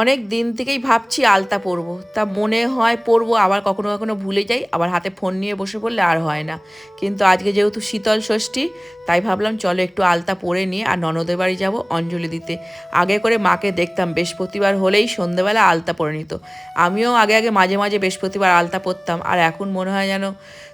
অনেক দিন থেকেই ভাবছি আলতা পরবো। তা মনে হয় পরবো, আবার কখনো কখনো ভুলে যাই, আবার হাতে ফোন নিয়ে বসে পড়লে আর হয় না। কিন্তু আজকে যেহেতু শীতল ষষ্ঠী, তাই ভাবলাম চলো একটু আলতা পরে নিয়ে আর ননদের বাড়ি যাব অঞ্জলি দিতে। আগে করে মাকে দেখতাম, বৃহস্পতিবার হলেই সন্ধেবেলা আলতা পরে নিত। আমিও আগে আগে মাঝে মাঝে বৃহস্পতিবার আলতা পরতাম, আর এখন মনে হয় যেন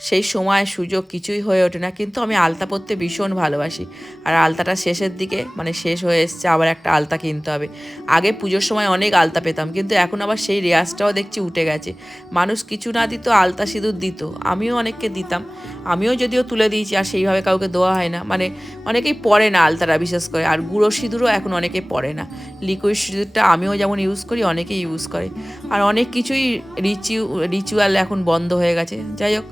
সেই সময় সুযোগ কিছুই হয়ে ওঠে না। কিন্তু আমি আলতা পরতে ভীষণ ভালোবাসি। আর আলতাটা শেষের দিকে মানে শেষ হয়ে এসছে, আবার একটা আলতা কিনতে হবে। আগে পুজোর সময় অনেক আলতা পেতাম, কিন্তু এখন আবার সেই রেয়াজটাও দেখছি উঠে গেছে। মানুষ কিছু না দিত, আলতা সিঁদুর দিত। আমিও অনেককে দিতাম। আমিও যদিও তুলে দিয়েছি, আর সেইভাবে কাউকে দেওয়া হয় না। মানে অনেকেই পরে না আলতাটা, বিশেষ করে। আর গুঁড়ো সিঁদুরও এখন অনেকে পরে না। লিকুইড সিঁদুরটা আমিও যেমন ইউজ করি, অনেকেই ইউজ করে। আর অনেক কিছুই রিচু রিচুয়াল এখন বন্ধ হয়ে গেছে। যাই হোক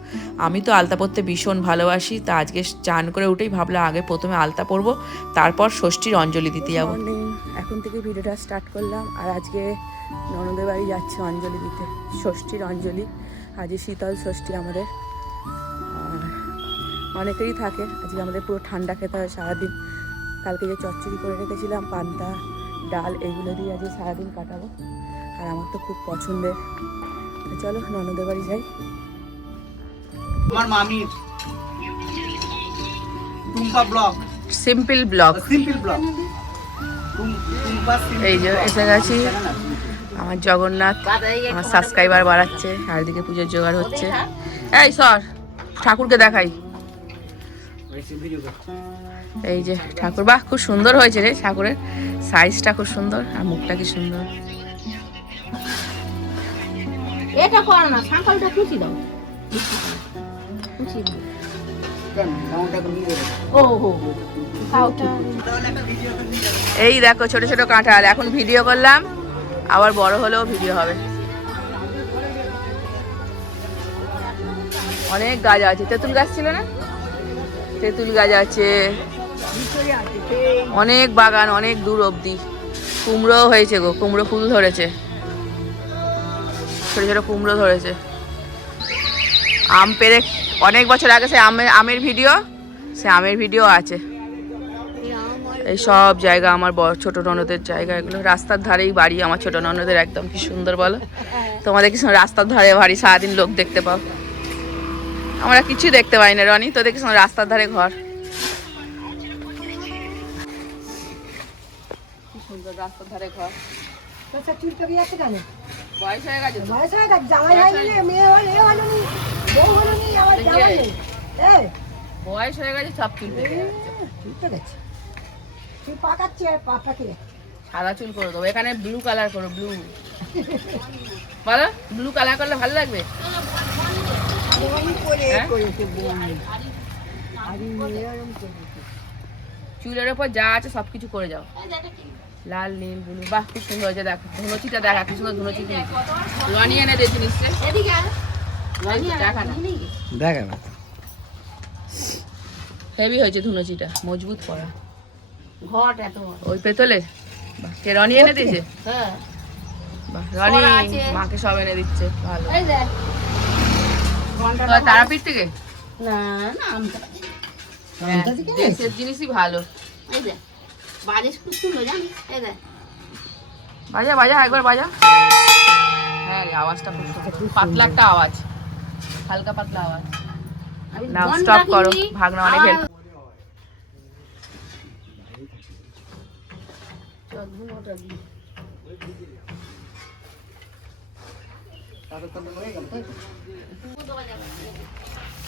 আমি তো আলতা পরতে ভীষণ ভালোবাসি, তা আজকে চান করে উঠেই ভাবলাম আগে প্রথমে আলতা পরবো, তারপর ষষ্ঠীর অঞ্জলি দিতে যাব। এখন থেকে ভিডিওটা স্টার্ট করলাম, আর আজকে ননদের বাড়ি যাচ্ছে অঞ্জলি দিতে, ষষ্ঠীর অঞ্জলি আজকে শীতল ষষ্ঠী আমাদের। অনেকেরই থাকে, আজকে আমাদের পুরো ঠান্ডা খেতে হয় সারাদিন। কালকে যে চচ্চড়ি করে রেখেছিলাম, পান্তা, ডাল, এগুলো দিয়ে আজকে সারাদিন কাটাবো, আর আমার তো খুব পছন্দের। চলো ননদের বাড়ি যাই। আমার মামির। Tumpa vlog. Simple vlog. Simple vlog. এই যে এসে গেছি। আমার জগন্নাথ আমার সাবস্ক্রাইবার বাড়াচ্ছে আর এদিকে পুজোর জোগাড় হচ্ছে। এই সর ঠাকুরকে দেখাই। এই যে ঠাকুর বাহ খুব সুন্দর হয়েছে রে ঠাকুরের সাইজটা খুব সুন্দর আর মুখটা কি সুন্দর। এটা করো না সাঁকালটা কুচি দাও। কুচি হো এই দেখো, ছোট ছোট কাঁঠাল। এখন ভিডিও করলাম। আবার বড় হলেও ভিডিও হবে। অনেক গাছ আছে। তেঁতুল গাছ ছিল না? তেঁতুল গাছ আছে। অনেক বাগান, অনেক দূর অবধি। কুমড়ো হয়েছে গো। কুমড়ো ফুল ধরেছে। ছোট ছোট কুমড়ো ধরেছে। আম পেরে অনেক বছর আগে সে আমের আমের ভিডিও সে আমের ভিডিও আছে। এই সব জায়গা আমার ছোট ননদের জায়গা এগুলো রাস্তার ধারেই বাড়ি আমার ছোট ননদের একদম কি সুন্দর বলো? তোমাদের কি সময় রাস্তার ধারে বাড়ি সারাদিন লোক দেখতে পাও। আমরা কিছুই দেখতে পাই না রনি তো দেখি রাস্তার ধারে ঘর? সুন্দর রাস্তার ধারে ঘর। কেন? বয়স হয়ে গেছে বয়স হয়ে গেছে জামাই মেয়ে হলো এ হলো বয়স হয়ে গেছে, সব চুল পেকে গেছে তুই পাকাচ্ছে পাকাকে সাদা চুল করে দেবো। এখানে ব্লু কালার করো ব্লু বলো ব্লু কালার করলে ভালো লাগবে? হ্যাঁ? চুলের ওপর যা আছে সব কিছু করে যাও। লাল, নীল ব্লু বাহ, খুব সুন্দর হয়েছে, দেখো। ধুনুচিটা দেখা কি সুন্দর ধুনুচি রনি এনে দিয়েছি নিশ্চয় দেখা হেভি হয়েছে ধুনুচিটা মজবুত করা। ঘট এত ওই পেতলে? বাহ, কে রনি এনে দিয়েছে? হ্যাঁ। বাহ রনি মাকে সব এনে দিচ্ছে ভালো। এই দেখ। ঘন্টাটা তো তারাপীঠ থেকে? না না হ্যাঁ, দেশের জিনিসই ভালো। বাজা বাজা একবার বাজা। হ্যাঁ আওয়াজটা পাতলা একটা আওয়াজ। হালকা পাতলা আওয়াজ। নাও স্টপ করো ভাগনা অনেক হেল্প।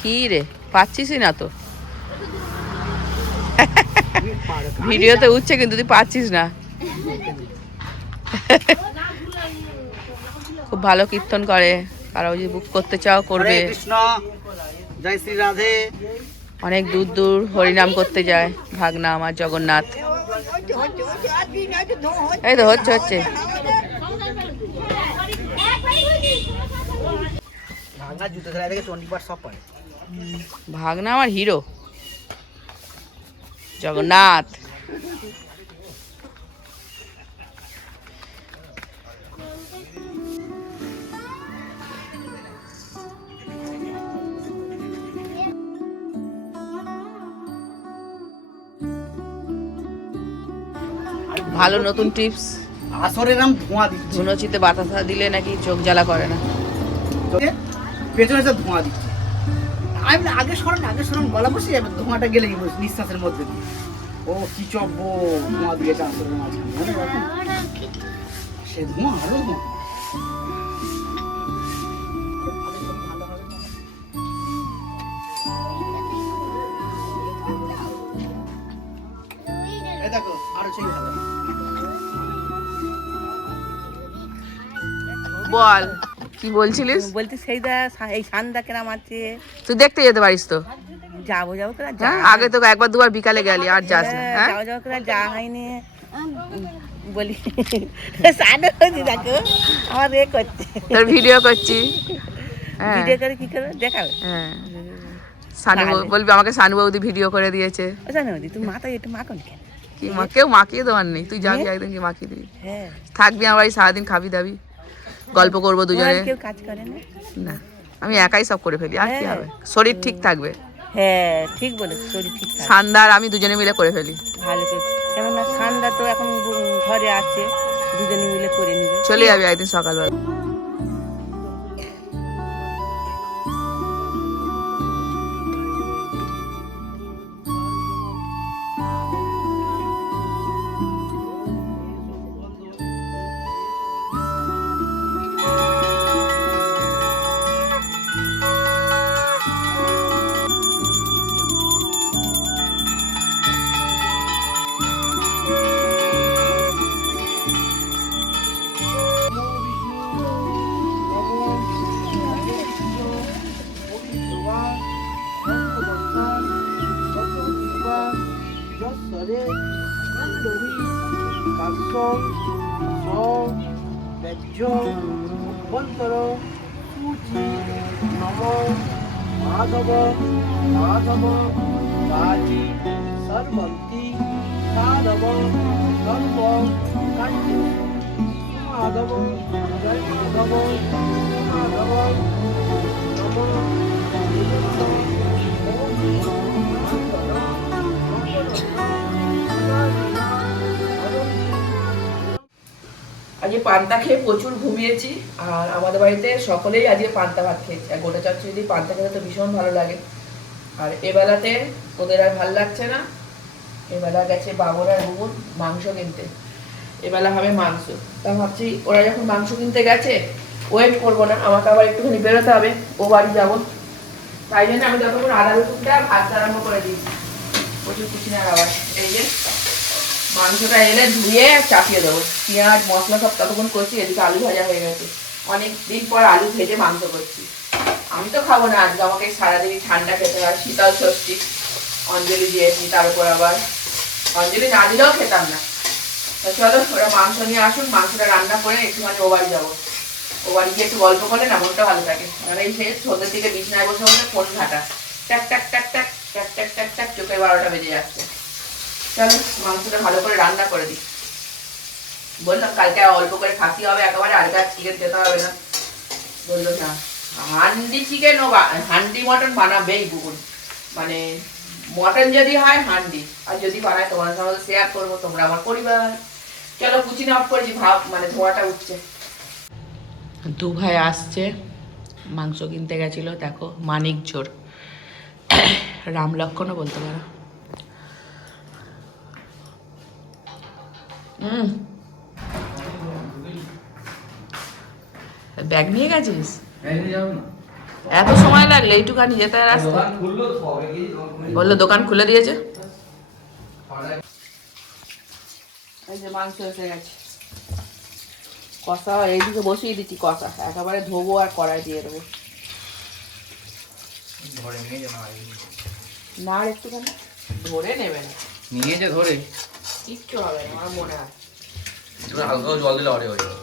কি রে? পাচ্ছিসই না তো। ভিডিওতে উঠছে কিন্তু তুই পাচ্ছিস না। খুব ভালো কীর্তন করে। কারও যদি বুক করতে চাও করবে। হরে জয় শ্রী রাধে। অনেক দূর দূর হরিনাম করতে যায় ভাগনা আমার জগন্নাথ। এই তো হচ্ছে হচ্ছে। ভাগনা আমার হিরো জগন্নাথ। ভালো নতুন টিপস আসরে এরম ধোঁয়া দিচ্ছে ধুনোচিতে বাতাসা দিলে নাকি চোখ জ্বালা করে না পেছনে সব ধোঁয়া দিচ্ছে আমি বলি, আগে সরান আগে সরান গলা বসে যাবে ধোঁয়াটা গেলেই বস নিঃশ্বাসের মধ্যে দিয়ে ও কি চব্য ধোঁয়া দিয়েছে আসরের মাঝখানে সে ধোঁয়া আরও ধোঁয়া বল। কি বলছিলিস? বলতে সেইটা এই সান্দা কেরাম আছে। তুই দেখতে যেতে পারিস তো। যাব যাব করে হ্যাঁ আগে তো একবার দুবার বিকালে গেলি আর যাস না হ্যাঁ যাব যাব করে যাওয়া হয়নি। বলি সাদা হয়েছে দেখো আমার এ করছে। তোর ভিডিও করছি। হ্যাঁ। ভিডিও করে কি করে দেখাবে। হ্যাঁ। সানু বৌ- বলবি আমাকে সানু বৌদি ভিডিও করে দিয়েছে। ও জানো দি তুমি মাথায় একটু মাখন কেন? কি মা কেউ মাখিয়ে দেওয়ার নেই। তুই যাবি একদিন কি মাখিয়ে দিবি। হ্যাঁ। থাকবি আমার বাড়ি সারাদিন খাবি দাবি। গল্প করব দুজনে? কেউ কাজ করে না। না আমি একাই সব করে ফেলি আর কি হ্যাঁ। হবে? শরীর ঠিক থাকবে। হ্যাঁ ঠিক বলে শরীর ঠিক সান্দার আমি দুজনে মিলে করে ফেলি। ভালো করে। কেননা সান্দা তো এখন ঘরে আছে দুজনে মিলে করে নিবে। চলে যাবি একদিন সকালবেলা। माधव राज़ी सर्वंती साधव सर्व कंठ माधव जय माधव माधव नमो ओम পান্তা খেয়ে প্রচুর ঘুমিয়েছি, আর আমাদের বাড়িতে সকলেই আজকে পান্তা ভাত খেয়েছে। আর গোটা চাচ্ছি যদি পান্তা খেতে তো ভীষণ ভালো লাগে। আর এবেলাতে ওদের আর ভালো লাগছে না। এবেলা গেছে বাবর আর বুবুর মাংস কিনতে। এবেলা হবে মাংস। তা ভাবছি, ওরা যখন মাংস কিনতে গেছে ওয়েট করব না, আমাকে আবার একটুখানি বেরোতে হবে, ও বাড়ি যাব। তাই জন্য আমি যতক্ষণ আদা রসুনটা ভাত আরম্ভ করে দিয়েছি। প্রচুর কুচিনার আবার এই যে মাংসটা এলে ধুয়ে চাপিয়ে দেবো। পেঁয়াজ, মশলা সব ততক্ষণ করছি এদিকে আলু ভাজা হয়ে গেছে। অনেক দিন পর আলু ভেজে মাংস করছি। আমি তো খাব না, আজকে আমাকে সারাদিন ঠান্ডা খেতে হয়, শীতল ষষ্ঠী। অঞ্জলি দিয়েছি, তার উপর আবার অঞ্জলি না দিলেও খেতাম না। তা চলো, ওরা মাংস নিয়ে আসুন, মাংসটা রান্না করে একটুখানি ও বাড়ি যাব। ও বাড়ি গিয়ে একটু গল্প করলে না, মনটা ভালো থাকে। আর এই সে সন্ধ্যের দিকে বিছনায় বসে বসে ফোন ঘাটা। ট্যাক ট্যাক ট্যাক ট্যাক ট্যাক ট্যাক ট্যাক ট্যাক, চোখে বারোটা বেজে যাচ্ছে। চলো, মাংসটা ভালো করে রান্না করে দিই। বললাম, কালকে অল্প করে খাসি হবে, একেবারে আর কাজ চিকেন খেতে হবে না। বলল, না, হান্ডি চিকেন ও হান্ডি মটন বানাবেই বুকুন মানে মটন যদি হয়, হান্ডি। আর যদি বানায় তোমার সঙ্গে শেয়ার করব, তোমরা আমার পরিবার। চলো, কুচিনে অফ করেছি ভাব মানে ধোয়াটা উঠছে। দু ভাই আসছে, মাংস কিনতে গেছিল, দেখো, মানিক জোর রাম লক্ষণও বলতে পারো। ব্যাগ নিয়ে গেছিস? এত সময় লাগলে এইটুখানি যেতে রাস্তা বলল দোকান খুলে দিয়েছে? মাংস এসে গেছে। কষা এইদিকে বসিয়ে দিচ্ছি কষা। একেবারে ধোবো আর কড়াই দিয়ে দেবো। না আর একটুখানি। ধরে নেবে না। নিয়ে যে ধরে। কিচ্ছু হবে না আমার মনে হয়। হালকা জল দিলে অরে হয়ে যাবে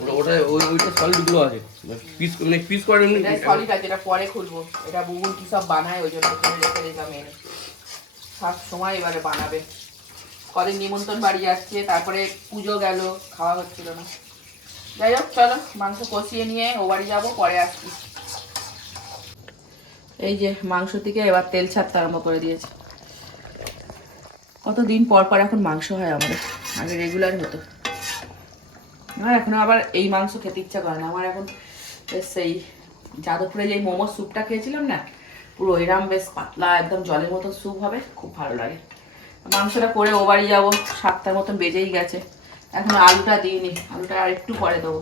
ওটা ওটা ওই ওইটা সলিডগুলো আছে। পিস মানে পিস করে এমনি সলিড আছে এটা পরে খুলবো। এটা বুবুন কি সব বানায় ওই জন্য করে রেখে দিলাম এনে সব সময় এবারে বানাবে। কদিন নিমন্ত্রণ বাড়ি যাচ্ছে তারপরে পুজো গেল খাওয়া হচ্ছিল না। যাই হোক চলো মাংস কষিয়ে নিয়ে ও বাড়ি যাব পরে আসছি। এই যে মাংস থেকে এবার তেল ছাড়তে আরম্ভ করে দিয়েছে। কতদিন পর পর এখন মাংস হয় আমাদের? আগে রেগুলার হতো। আমার এখন আবার এই মাংস খেতে ইচ্ছা করে না। আমার এখন সেই যাদবপুরে যে মোমোর স্যুপটা খেয়েছিলাম না, পুরো এরাম বেশ পাতলা, একদম জলের মতো স্যুপ হবে, খুব ভালো লাগে। মাংসটা করে ও বাড়ি যাব, সাতটার মতন বেজেই গেছে। এখন আলুটা দিইনি, আলুটা আর একটু পরে দেবো।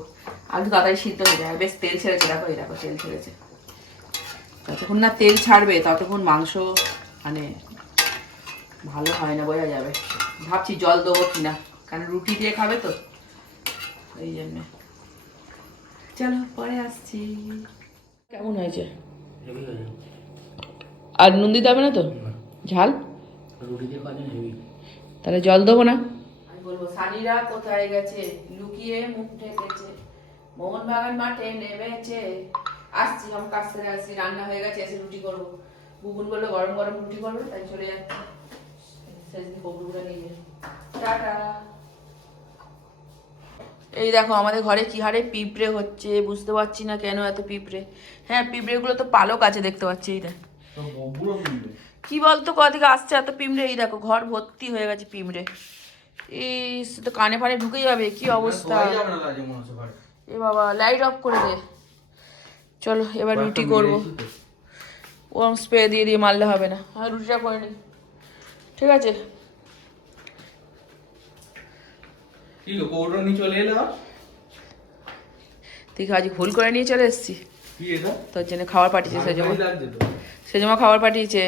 আলু তাড়াতাড়ি সিদ্ধ হয়ে যায় বেশ তেল ছেড়েছে, দেখো এই দেখো, তেল ছেড়েছে। যতক্ষণ না তেল ছাড়বে, ততক্ষণ মাংস মানে ভালো হয় না বোঝা যাবে। ভাবছি জল দেবো কিনা। কারণ রুটি দিয়ে খাবে তো এই জন্য। চলো পরে আসছি। কেমন হয়েছে? আর নুন দিতে হবে না তো? ঝাল? তাহলে জল দেবো না? আমি বলব সানিরা কোথায় গেছে? লুকিয়ে মুখ ঢেকেছে। মোহনবাগান মাঠে নেমেছে। আসছি আমি কাছ থেকে আসছি রান্না হয়ে গেছে এসে রুটি করব। বুবুন বলল গরম গরম রুটি করবে তাই চলে যাচ্ছে সেদিন কবুলগুলো নিয়ে যাবে। টাটা এই দেখো আমাদের ঘরে কি হারে পিঁপড়ে হচ্ছে বুঝতে পারছি না কেন এত পিঁপড়ে। হ্যাঁ পিঁপড়েগুলো তো পালক আছে দেখতে পাচ্ছি এই দেখ। কি বলতো কদিকে আসছে এত পিঁপড়ে এই দেখো ঘর ভর্তি হয়ে গেছে পিঁপড়ে। এই তো কানে ফানে ঢুকে যাবে কি অবস্থা। এ বাবা লাইট অফ করে দে। চলো এবার রুটি করব। ও স্প্রে দিয়ে দিয়ে মারলে হবে না। আর রুটিটা করে নি। ঠিক আছে। কি গো কৌটো চলে এলো তুই আজ ভুল করে নিয়ে চলে এসেছি। তোর জন্য খাবার পাঠিয়েছে সেজমা। সেজমা খাবার পাঠিয়েছে।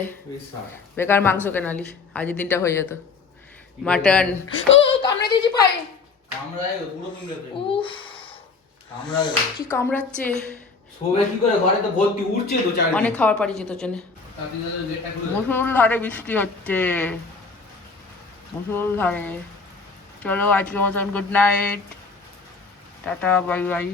বেকার মাংস কেনালি আজকের দিনটা হয়ে যেত। মাটন। কামড়ে দিয়েছি ভাই। কামড়ায় পুরো উফ। কি কামড়াচ্ছে? শোবে কি করে? ঘরে তো ভর্তি উঠছে তো চারিদিকে অনেক খাবার পাঠিয়েছে তোর জন্য। মুসুল। মুসুলধারে বৃষ্টি হচ্ছে। মুসুলধারে চলো আজকে মতন good night tata bye bye